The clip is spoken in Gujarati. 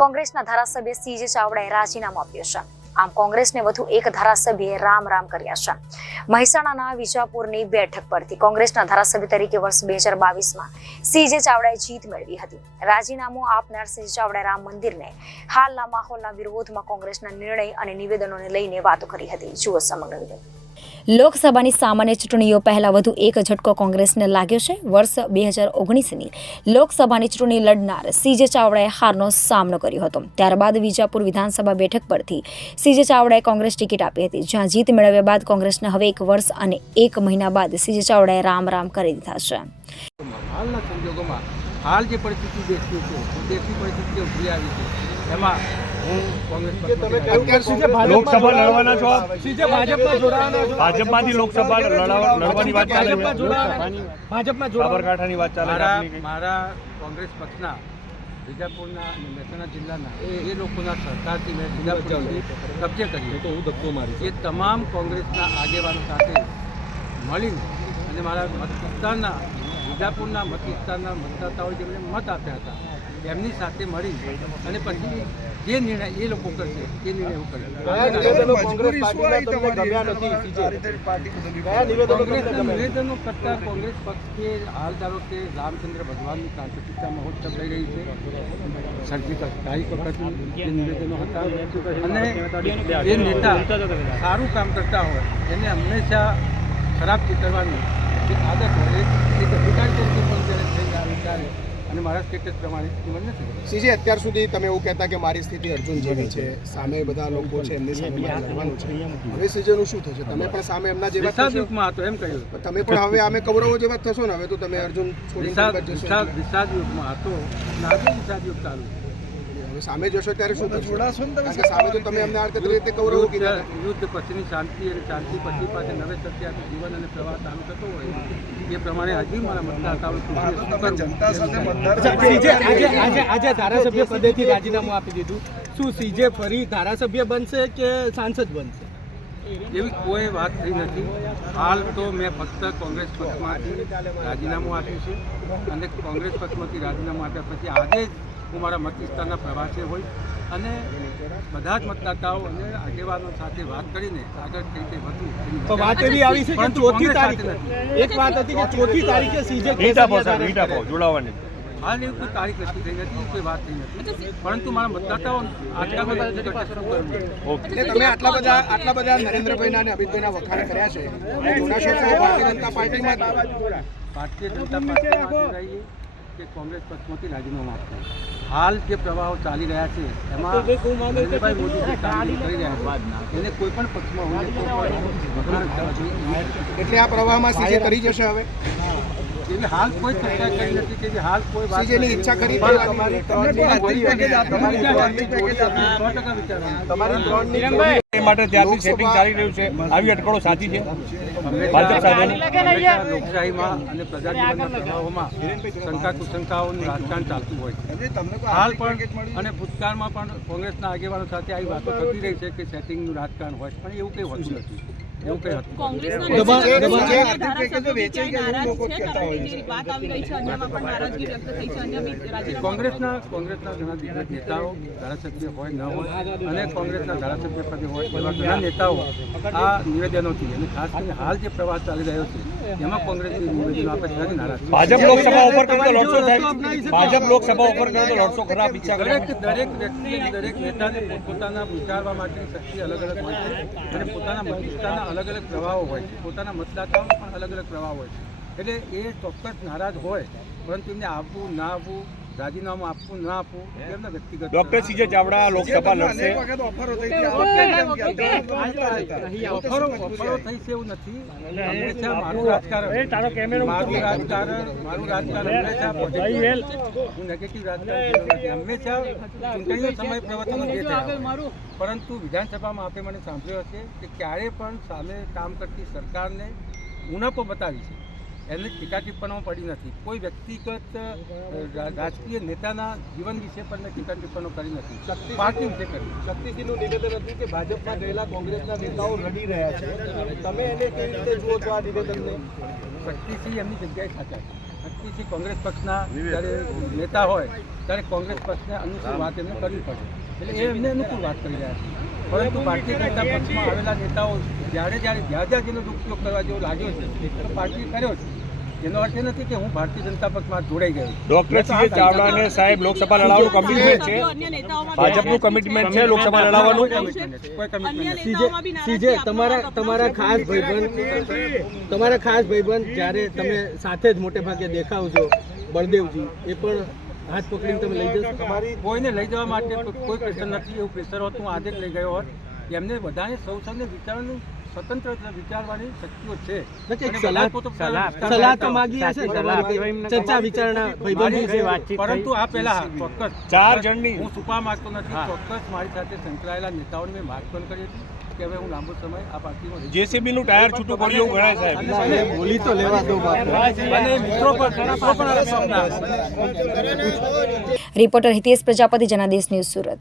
કોંગ્રેસના ધારાસભ્ય સીજે ચાવડાએ રાજીનામું આપ્યું છે। આમ કોંગ્રેસને વધુ એક ધારાસભ્યએ રામ કર્યા છે। મહેસાણાના વિજાપુરની બેઠક પરથી કોંગ્રેસના ધારાસભ્ય તરીકે વર્ષ 2022માં સીજે ચાવડાએ જીત મેળવી હતી। રાજીનામું આપનાર સીજે ચાવડાએ રામ મંદિરને હાલના માહોલના વિરોધમાં કોંગ્રેસના નિર્ણય અને નિવેદનોને લઈને વાતો કરી હતી। જુઓ સમગ્ર વિગત। લોકસભાની સામાન્ય ચૂંટણીઓ પહેલા વધુ એક ઝટકો કોંગ્રેસને લાગ્યો છે। વર્ષ 2019ની લોકસભાની ચૂંટણી લડનાર સીજે ચાવડાએ હારનો સામનો કર્યો હતો। ત્યારબાદ વિજાપુર વિધાનસભા બેઠક પરથી સીજે ચાવડાએ કોંગ્રેસ ટિકિટ આપી હતી, જ્યાં જીત મેળવ્યા બાદ કોંગ્રેસને હવે 1 વર્ષ અને 1 મહિના બાદ સીજે ચાવડાએ રામ કરી દીધા છે। હાલના સંજોગોમાં હાલ જે પરિસ્થિતિ દેશની છે, દેશની પરિસ્થિતિ ઉભરી આવી છે, એમાં હું કોંગ્રેસ લોકસભા લડવાના છો, ભાજપમાંથી લોકસભા લડવાની વાત ચાલે છે, ભાજપમાં સાબરકાંઠાની વાત ચાલે છે। મારા કોંગ્રેસ પક્ષના વિજાપુરના અને મહેસાણા જિલ્લાના એ લોકોના સહકારથી મેં વિજાપુરથી કબજે કર્યો તો હું ધક્કો મારી એ તમામ કોંગ્રેસના આગેવાનો સાથે મળીને અને મારા મત વિસ્તારના વિજાપુરના મત વિસ્તારના મતદાતાઓએ જેમને મત આપ્યા હતા એમની સાથે મળી અને પછી જે નિર્ણય એ લોકો કરશે એ નિર્ણય હું કરીશ। નિવેદનો કરતા કોંગ્રેસ પક્ષે હાલ ધારો કે રામચંદ્ર ભગવાનની ક્રાંતિકા મહોત્સવ થઈ રહી છે, સર્જિકલ સ્ટ્રાઇક વખતનું જે નિવેદનો હતા અને જે નેતા સારું કામ કરતા હોય એને હંમેશા ખરાબ ચિતરવાની જે આદત હોય એક અધિકાર તરીકે પણ જ્યારે થઈ આ વિચારે અને મારા સ્ટેટસ પ્રમાણે જીવન નથી। સીજે અત્યાર સુધી તમે એવું કહેતા કે મારી સ્થિતિ અર્જુન જેવી છે, સામે બધા લોકો છે એમની સામે લડવાનું છે, હવે સીજેનું શું થશે? તમે પણ સામે એમના જેવા વિષાદયુગમાં હતો એમ કહ્યું, તમે પણ હવે આમે કૌરવો જેવા થશો ને? હવે તો તમે અર્જુન વિષાદયુગમાં હતો અને આજે વિષાદયુગ ચાલુ હવે સામે જશો ત્યારે શું થશે? કારણ કે સામે તો તમે અમને આ રીતે કૌરવો કીધા। યુદ્ધ પછીની શાંતિ અને શાંતિ પછી પાસે નવે સત્ય જીવન અને પ્રવાહ ચાલુ થતો હોય એ પ્રમાણે હજી મારા મતદાતાઓ આજે ધારાસભ્ય પદેથી રાજીનામું આપી દીધું, શું સીજે ફરી ધારાસભ્ય બનશે કે સાંસદ બનશે? એવી કોઈ વાત થઈ નથી। હાલ તો મેં ફક્ત કોંગ્રેસ પક્ષમાંથી રાજીનામું આપ્યું છે અને કોંગ્રેસ પક્ષમાંથી રાજીનામું આપ્યા પછી આજે જ હું મારા મત વિસ્તારના પ્રવાસે હોય અને બધા જ મતદાતાઓ અને આગેવાનો સાથે વાત કરીને આગળ કઈ રીતે વધુ વાત એવી આવી છે કે 4મી તારીખે એક વાત હતી કે 4મી તારીખે સીજે જોડાવાની હાલ એવું કોઈ તારીખ નક્કી થઈ નથી, કોઈ વાત થઈ નથી, પરંતુ મારા મતદાતાઓ આટલા બધા તમે આટલા બધા નરેન્દ્રભાઈના અને અમિતભાઈના વખાણ કર્યા છે, ભારતીય જનતા પાર્ટીમાં રહીએ કે કોંગ્રેસ પક્ષમાંથી રાજીનામું આપવું। હાલ જે પ્રવાહો ચાલી રહ્યા છે એમાં નરેન્દ્રભાઈ મોદી જે કામગીરી કરી રહ્યા છે એને કોઈ પણ પક્ષમાં હોય તો વખાણ કરવા જોઈએ। એટલે આ પ્રવાહમાં સીજે કરી જશે હવે? એટલે હાલ કોઈ ચર્ચા કરી નથી કે હાલ કોઈ વાત સીજેની ઈચ્છા કરી માટે ત્યાંથી સેટિંગ ચાલી રહ્યું છે, આવી અટકળો સાચી છે? લોકશાહીમાં અને પ્રજાજીવનના પ્રભાવોમાં શંકા કુશંકાઓનું રાજકારણ ચાલતું હોય છે। હાલ પણ અને ભૂતકાળમાં પણ કોંગ્રેસના આગેવાનો સાથે આવી વાતો થતી રહી છે કે સેટિંગનું રાજકારણ હોય, પણ એવું કંઈ હોતું નથી। એવું કંઈ હતું કોંગ્રેસના ઘણા દિગ્ગજ નેતાઓ ધારાસભ્ય હોય ન હોય અને કોંગ્રેસના ધારાસભ્ય પદે હોય એવા ઘણા નેતાઓ આ નિવેદનોથી અને ખાસ કરીને હાલ જે પ્રવાસ ચાલી રહ્યો છે એમાં કોંગ્રેસની નિવેદનો આપે છે નારાજ છે। ભાજપ લોકસભા ઓફર કરે તો લડશો સાહેબ? ભાજપ લોકસભા ઓફર કરે તો લડશો ખરા? ઈચ્છા કરે? દરેક વ્યક્તિ દરેક નેતાને પોતાના વિચારવા માટેની શક્તિ અલગ અલગ હોય છે અને પોતાના મત વિસ્તારના અલગ અલગ પ્રવાહો હોય છે, પોતાના મતદાતાઓનો પણ અલગ અલગ પ્રવાહ હોય છે, એટલે એ ચોક્કસ નારાજ હોય, પરંતુ એમને આવવું ના આવવું, રાજીનામું આપવું ના આપવું એમના વ્યક્તિગત। ડોક્ટર સીજે ચાવડા લોકસભા લડશે? ઓફરો થઈ છે એવું નથી। હંમેશા મારું રાજકારણ હંમેશા પોઝિટિવ, હું નેગેટિવ રાજકારણ નથી। હંમેશા ચૂંટણીનો સમય પ્રવર્તનો જે થયા, પરંતુ વિધાનસભામાં આપે મને સાંભળ્યો હશે કે ક્યારે પણ સામે કામ કરતી સરકારને ઉણપો બતાવી છે, એની ટીકા ટિપ્પણીઓ પડી નથી। કોઈ વ્યક્તિગત રાજકીય નેતાના જીવન વિશે પણ મેં ટીકા ટિપ્પણીઓ કરી નથી, પાર્ટી વિશે કરી। શક્તિસિંહનું નિવેદન હતું કે ભાજપમાં ગયેલા કોંગ્રેસના નેતાઓ લડી રહ્યા છે, તમે એને કેવી રીતે જુઓ છો આ નિવેદનને? શક્તિસિંહ એમની જગ્યાએ સાચા છે, પાર્ટીથી કોંગ્રેસ પક્ષના જ્યારે નેતા હોય ત્યારે કોંગ્રેસ પક્ષને અનુકૂળ વાત એમને કરવી પડે, એટલે એ એમને અનુકૂળ વાત કરી રહ્યા છે. પરંતુ ભારતીય જનતા પક્ષમાં આવેલા નેતાઓ જ્યારે જ્યાં જેનો દુરુપયોગ કરવા જેવો લાગ્યો છે તો પાર્ટીએ કર્યો છે. એનો અર્થ એ નથી કે હું ભારતીય જનતા પક્ષમાં જોડાઈ ગયો. ડોક્ટર સીજે ચાવડાને સાહેબ લોકસભા લડાવવાનું કમિટમેન્ટ છે, ભાજપનું કમિટમેન્ટ છે લોકસભા લડાવવાનું. કોઈ કમિટમેન્ટ સીજે તમારા ખાસ ભાઈબંધ જ્યારે તમે સાથે જ મોટે ભાગે દેખાવ છો, બળદેવજી, એ પણ હાથ પકડીને તમે લઈ જશો? કોઈને લઈ જવા માટે કોઈ પ્રેશર નથી. એવું પ્રેશર હોત હું આજે જ લઈ ગયો હોત. એમને બધાને સૌને વિચારવાની સ્વતંત્ર વિચારવાની શક્તિઓ છે. નથી, અને સલાહ તો માગી હશે ને તમારી કંઈ ચર્ચા વિચારણા ભાઈબંધી છે, પરંતુ આ પહેલા ચોક્કસ 4 જણની હું છુપા માંગતો નથી. ચોક્કસ મારી સાથે સંકળાયેલા નેતાઓને મેં વાત પણ કરી હતી કે હવે હું લાંબો સમય આ પાર્ટીમાં રહીશ. જેસીબી નું ટાયર છૂટું પડ્યું એવું ગણાય સાહેબ. અને બોલી તો લેવા દો અને મિત્રો પણ આ સ્વપ્ન. Reporter Hitesh Prajapati, Janadesh news, Surat.